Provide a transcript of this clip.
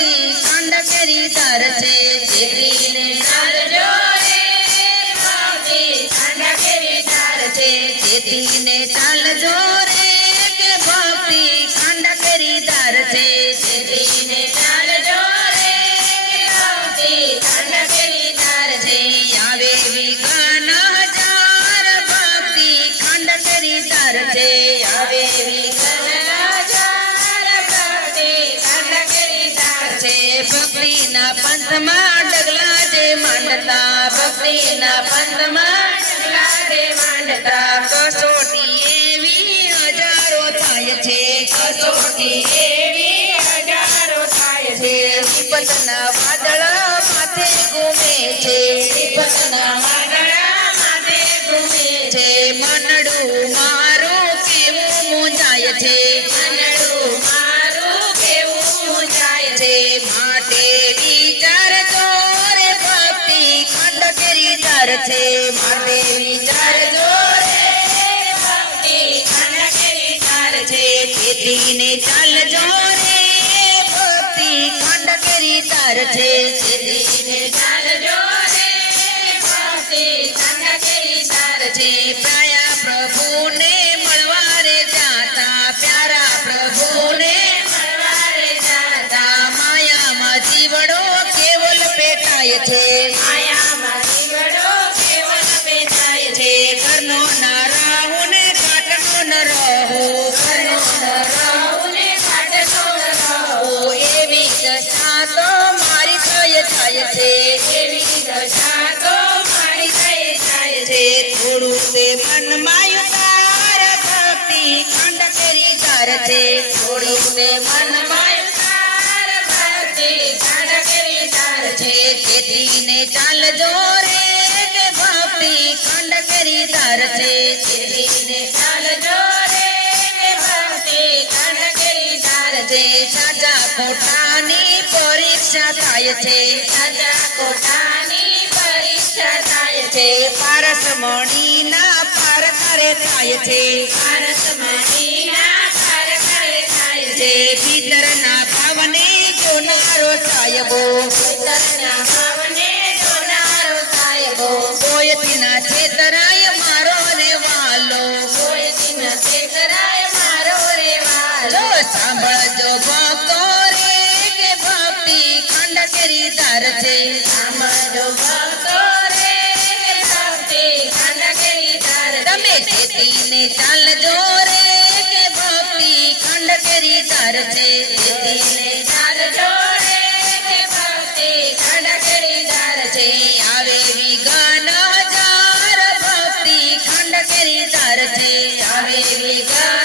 ભક્તિ ખંડ કરી દર છે ચેતીને ચાલજો રે ભક્તિ ખંડ કરી દર છે ચેતીને ચાલજો રે કે ભક્તિ ખંડ કરી દર છે ચેતીને ચાલજો રે કે ભક્તિ ખંડ કરી દર છે આવે વિઘ્ન હજાર ભક્તિ ખંડ કરી દર છે આવે વિઘ્ન હજાર ભક્તિ ખંડ કરી દર છે ભક્તિના પંથમાં ડગલા જે માંડતા ભક્તિના પંથમાં ડગલા જે માંડતા કસોટી એવી હજારો થાય છે કસોટી એવી હજારો થાય છે વિપતના વાદળ માથે ઘૂમે છે વિપતના વાદળ માથે ઘૂમે છે મનડું મારું કેવું મૂંઝાય છે મનડું મારું કેવું મૂંઝાય છે માટે વિચારજો રે ભક્તિ ખંડ કરી દર છે માટે વિચારજો રે ભક્તિ ખંડ કરી દર છે ચેતીને ચાલજો રે ભક્તિ ખંડ કરી દર છે ચેતીને ચાલજો રે ભક્તિ ખંડ કરી દર છે પ્રાયા પ્રભુને મળવા રે જાતા પ્યારા પ્રભુને મળવા રે જાતા માયામાં જીવડો કેવલ પેટાય છે માયામાં જીવડો કેવલ પેટાય છે ઘરનો ના રાહુને કાટનો ન રહો ઘરનો ન રાહુને કાટનો ન રહો એવી દશા તો મારી થઈ જાય છે એવી દશા તો મારી થઈ જાય છે થોડું તે મનમાં ઉતાર ભક્તિ ખંડ કરી દર છે થોડું તે મનમાં ઉતાર ભક્તિ ખંડ કરી દર છે ચેતીને ચાલજો રે કે ભક્તિ ખંડ કરી દર છે ચેતીને ચાલજો રે કે ભક્તિ ખંડ કરી દર છે સાચા ખોટાની પરીક્ષા થાય છે સાચા ખોટાની પરીક્ષા થાય છે પારસમણીના પાર કરે થાય છે પારસમણીના પાર કરે થાય છે ભીતરના ભાવને જોનારો સાહેબો ભીતરના ભાવને જોનારો સાહેબો કોઈથી ના છેતરાય મારો રે વાલો કોઈથી ના છેતરાય મારો રે વાલો સાંભળજો ભક્તો રે કે ભક્તિ ખંડ કરી દર છે સાંભળજો ભક્તો રે કે ભક્તિ ખંડ કરી દર તમે ચેતીને ચાલજો રે કે ભક્તિ ખંડ કરી દર છે ચેતીને ચાલજો રે કે ભક્તિ ખંડ કરી દર છે આવે વિઘ્ન હજાર ભક્તિ ખંડ કરી દર છે આવે વિઘ્ન